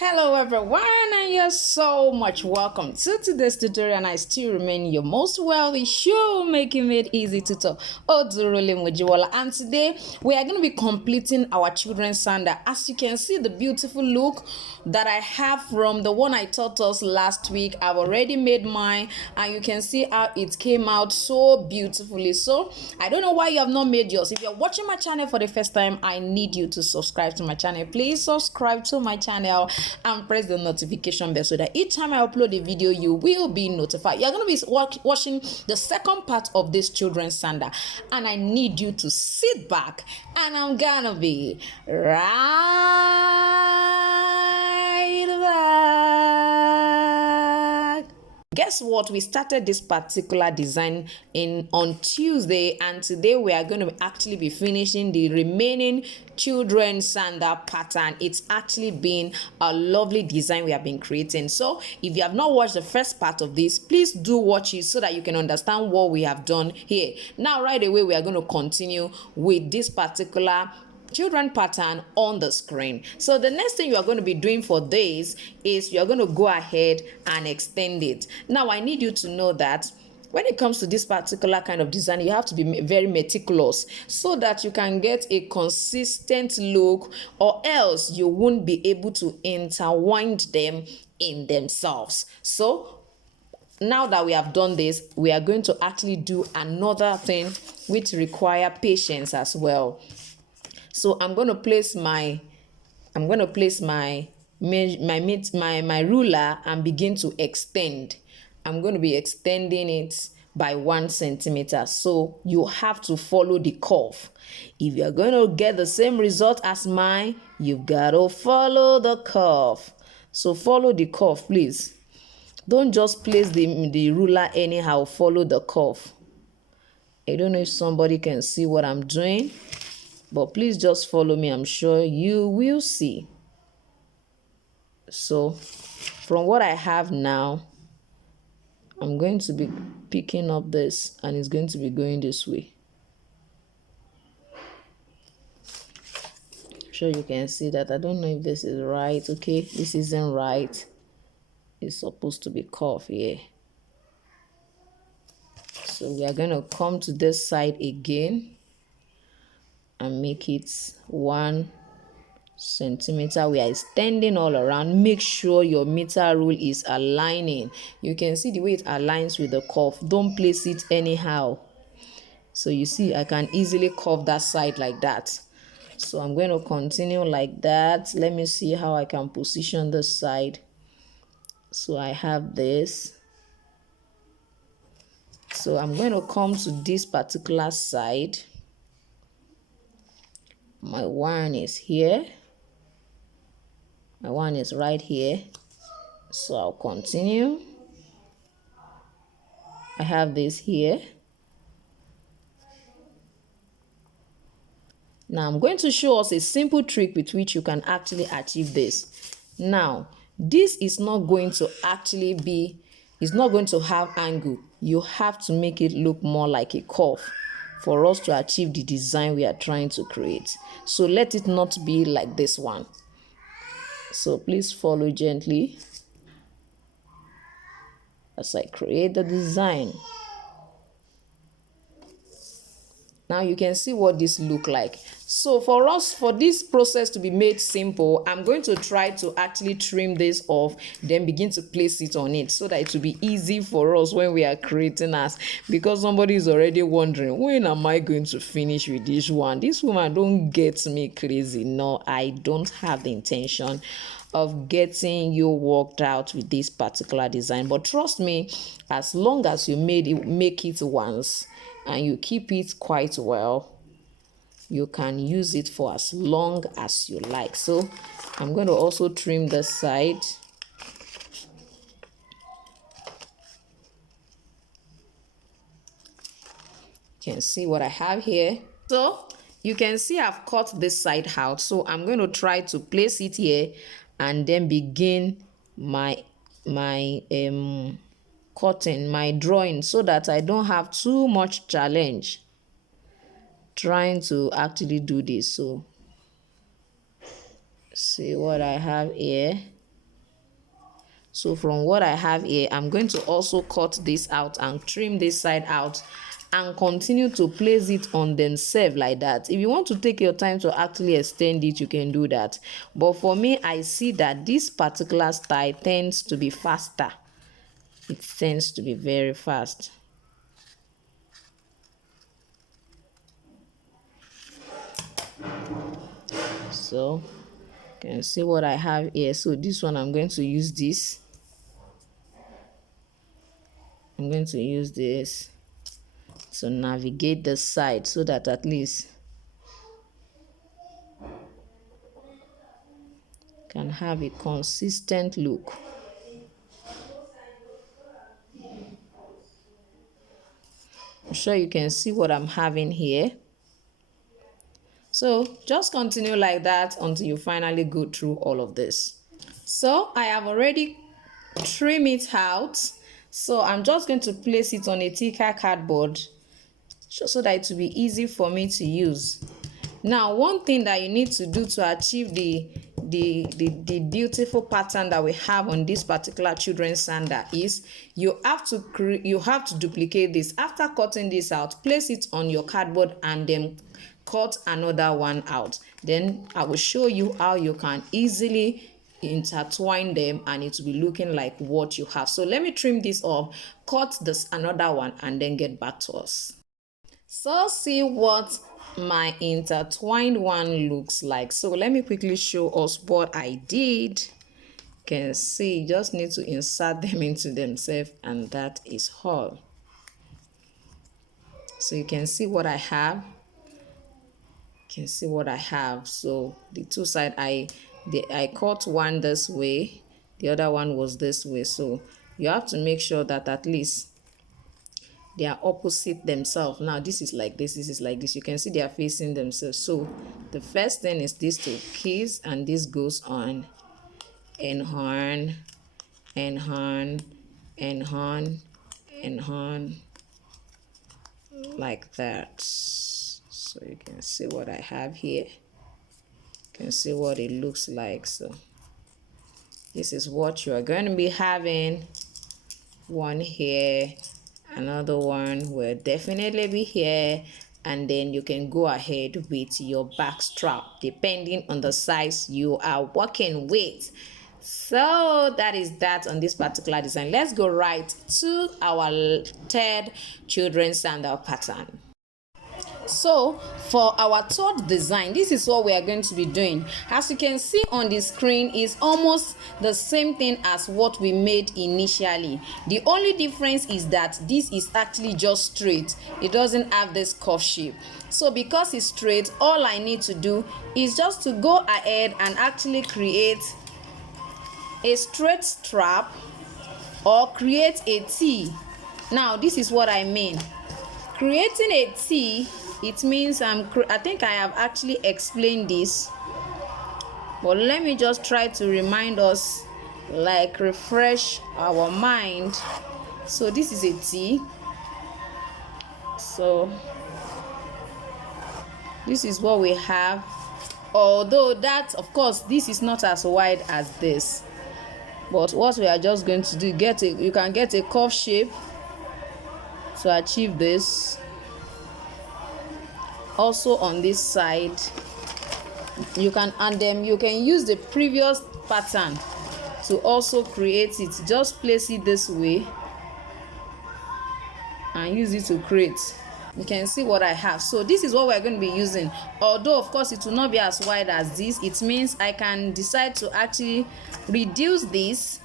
Hello everyone, and you're so much welcome to today's tutorial, and I still remain your most wealthy shoemaking made easy tutor, Odurole Mujiwala. And today we are going to be completing our children's sandal. As you can see, the beautiful look that I have from the one I taught us last week, I've already made mine, and you can see how it came out so beautifully. So I don't know why you have not made yours. If you're watching my channel for the first time, I need you to subscribe to my channel. Please subscribe to my channel and press the notification bell so that each time I upload a video, you will be notified. You're going to be watching the second part of this children's sandal, and I need you to sit back, and I'm gonna be right back. Guess what? We started this particular design on Tuesday, and today we are going to actually be finishing the remaining children's sandal pattern. It's actually been a lovely design we have been creating. So if you have not watched the first part of this, please do watch it so that you can understand what we have done here. Now right away we are going to continue with this particular children pattern on the screen. So the next thing you are going to be doing for this is you are going to go ahead and extend it. Now I need you to know that when it comes to this particular kind of design, you have to be very meticulous so that you can get a consistent look, or else you won't be able to intertwine them in themselves. So now that we have done this, we are going to actually do another thing which require patience as well. So I'm going to place my ruler and begin to extend. I'm going to be extending it by 1 centimeter. So you have to follow the curve. If you're going to get the same result as mine, you've got to follow the curve. So follow the curve, please. Don't just place the ruler anyhow. Follow the curve. I don't know if somebody can see what I'm doing, but please just follow me. I'm sure you will see. So from what I have now, I'm going to be picking up this, and it's going to be going this way. I'm sure you can see that. I don't know if this is right. Okay, this isn't right. It's supposed to be curved here. So we are going to come to this side again and make it 1 centimeter. We are extending all around. Make sure your meter rule is aligning. You can see the way it aligns with the curve. Don't place it anyhow. So you see, I can easily curve that side like that. So I'm going to continue like that. Let me see how I can position this side. So I have this. So I'm going to come to this particular side. My one is here. My one is right here. So I'll continue. I have this here. Now I'm going to show us a simple trick with which you can actually achieve this. Now, this is not going to actually be, it's not going to have angle. You have to make it look more like a curve for us to achieve the design we are trying to create. So let it not be like this one. So please follow gently as I create the design. Now you can see what this look like. So for this process to be made simple, I'm going to try to actually trim this off, then begin to place it on it so that it will be easy for us when we are creating us. Because somebody is already wondering, when am I going to finish with this one? This woman don't get me crazy. No, I don't have the intention of getting you worked out with this particular design. But trust me, as long as you make it once, and you keep it quite well, you can use it for as long as you like. So I'm going to also trim the side. You can see what I have here. So you can see I've cut this side out. So I'm going to try to place it here and then begin my cutting, my drawing, so that I don't have too much challenge trying to actually do this. So see what I have here. So from what I have here, I'm going to also cut this out and trim this side out and continue to place it on themselves like that. If you want to take your time to actually extend it, you can do that. But for me, I see that this particular style tends to be faster. It tends to be very fast. So you can see what I have here. So this one, I'm going to use this. I'm going to use this to navigate the side so that at least can have a consistent look. I'm sure you can see what I'm having here. So just continue like that until you finally go through all of this. So I have already trimmed it out. So I'm just going to place it on a thicker cardboard so that it will be easy for me to use. Now, one thing that you need to do to achieve the beautiful pattern that we have on this particular children's sandal is you have to duplicate this. After cutting this out, place it on your cardboard and then cut another one out. Then I will show you how you can easily intertwine them and it will be looking like what you have. So let me trim this off, cut this another one, and then get back to us. So see what my intertwined one looks like. So let me quickly show us what I did. You can see, just need to insert them into themselves, and that is all. So you can see what I have. You can see what I have. So the two side, I cut one this way, the other one was this way. So you have to make sure that at least they are opposite themselves. Now this is like this is like this. You can see they are facing themselves. So the first thing is this to kiss, and this goes on and horn and horn and horn and horn like that. So you can see what I have here. You can see what it looks like. So this is what you are going to be having. One here, another one will definitely be here, and then you can go ahead with your back strap depending on the size you are working with. So that is that on this particular design. Let's go right to our third children's sandal pattern. So for our third design, this is what we are going to be doing. As you can see on the screen, is almost the same thing as what we made initially. The only difference is that this is actually just straight. It doesn't have this curve shape. So because it's straight, all I need to do is just to go ahead and actually create a straight strap or create a T. Now this is what I mean. Creating a T, it means I think I have actually explained this, but let me just try to remind us, like refresh our mind. So this is a T. So this is what we have, although that, of course, this is not as wide as this, but what we are just going to do, you can get a curve shape to achieve this. Also on this side, you can use the previous pattern to also create it. Just place it this way and use it to create. You can see what I have. So this is what we're going to be using, although of course it will not be as wide as this. It means I can decide to actually reduce this.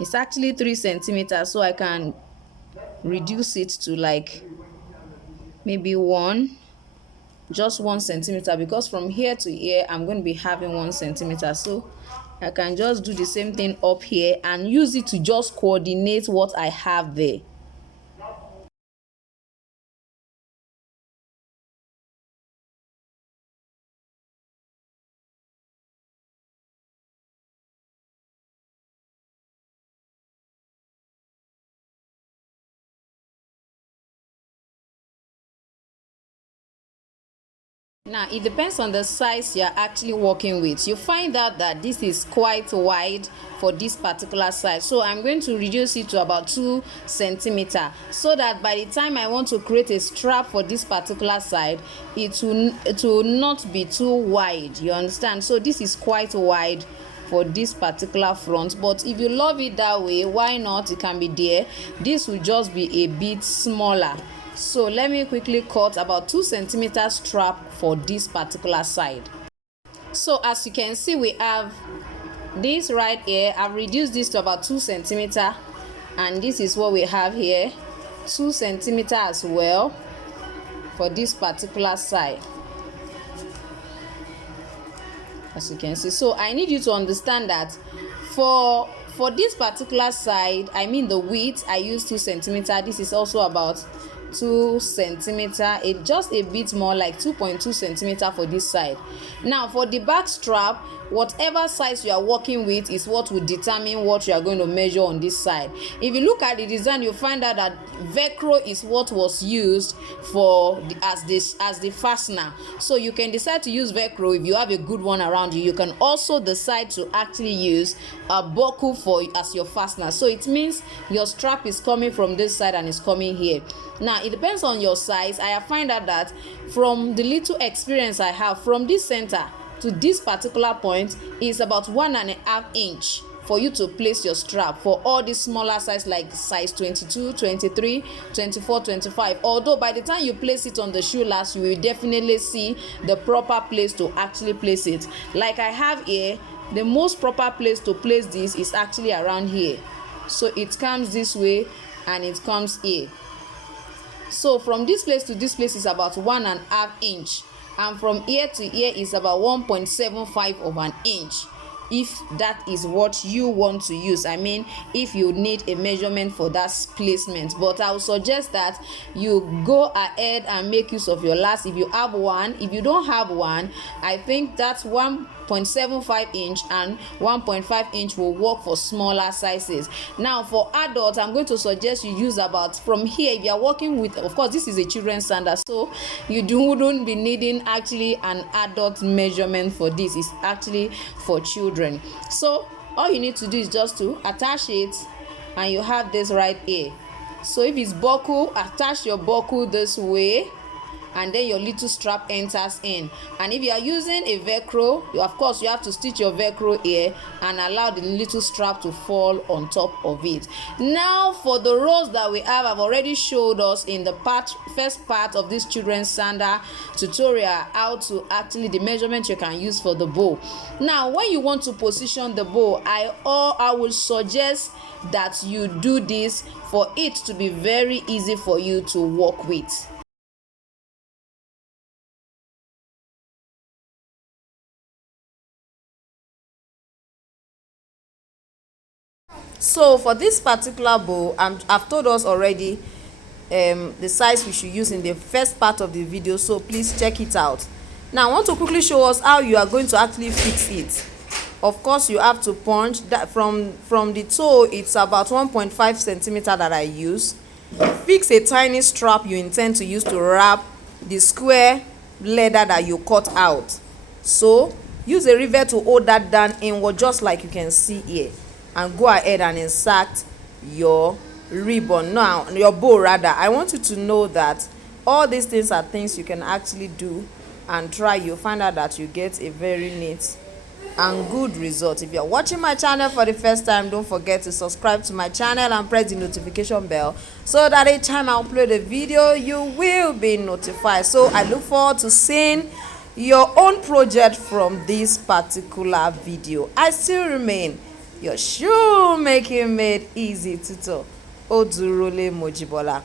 It's actually 3 centimeters, so I can reduce it to like maybe just 1 centimeter, because from here to here I'm going to be having 1 centimeter. So I can just do the same thing up here and use it to just coordinate what I have there. Now it depends on the size you're actually working with. You find out that this is quite wide for this particular size, so I'm going to reduce it to about 2 centimeters, so that by the time I want to create a strap for this particular side, it will not be too wide, you understand. So this is quite wide for this particular front, but if you love it that way, why not? It can be there. This will just be a bit smaller. So let me quickly cut about 2 centimeters strap for this particular side. So as you can see, we have this right here. I've reduced this to about 2 centimeters, and this is what we have here, 2 centimeters as well for this particular side, as you can see. So I need you to understand that for this particular side, I mean the width, I use 2 centimeters. This is also about 2 centimeters, it just a bit more, like 2.2 centimeters for this side. Now for the back strap, whatever size you are working with is what will determine what you are going to measure on this side. If you look at the design, you find out that Velcro is what was used for as the fastener. So you can decide to use Velcro if you have a good one around you. You can also decide to actually use a buckle as your fastener. So it means your strap is coming from this side and is coming here. Now it depends on your size. I have found out that from the little experience I have, from this center to this particular point is about 1.5 inches for you to place your strap for all these smaller size, like size 22, 23, 24, 25. Although by the time you place it on the shoe last, you will definitely see the proper place to actually place it. Like I have here, the most proper place to place this is actually around here. So it comes this way and it comes here. So from this place to this place is about 1.5 inches, and from here to here is about 1.75 of an inch, if that is what you want to use. I mean, if you need a measurement for that placement. But I would suggest that you go ahead and make use of your last, if you have one. If you don't have one, I think that's 1.75 inch and 1.5 inch will work for smaller sizes. Now for adults, I'm going to suggest you use about, from here, if you are working with, of course this is a children's sandal, so you wouldn't be needing actually an adult measurement for this. It's actually for children. So all you need to do is just to attach it, and you have this right here. So if it's buckle, attach your buckle this way, and then your little strap enters in. And if you are using a Velcro, of course you have to stitch your Velcro here and allow the little strap to fall on top of it. Now for the rows that we have, I've already showed us in the first part of this children's sandal tutorial how to actually the measurement you can use for the bow. Now when you want to position the bow, I will suggest that you do this for it to be very easy for you to work with. So for this particular bow, I've told us already the size we should use in the first part of the video, so please check it out. Now I want to quickly show us how you are going to actually fix it. Of course you have to punch that from the toe. It's about 1.5 centimeters that I use. Fix a tiny strap you intend to use to wrap the square leather that you cut out. So use a rivet to hold that down inward, just like you can see here, and go ahead and insert your ribbon. Now your bow rather, I want you to know that all these things are things you can actually do and try. You'll find out that you get a very neat and good result. If you're watching my channel for the first time, don't forget to subscribe to my channel and press the notification bell so that each time I upload a video you will be notified. So I look forward to seeing your own project from this particular video. I still remain your shoemaking made easy tutor, Odurole Mojibola.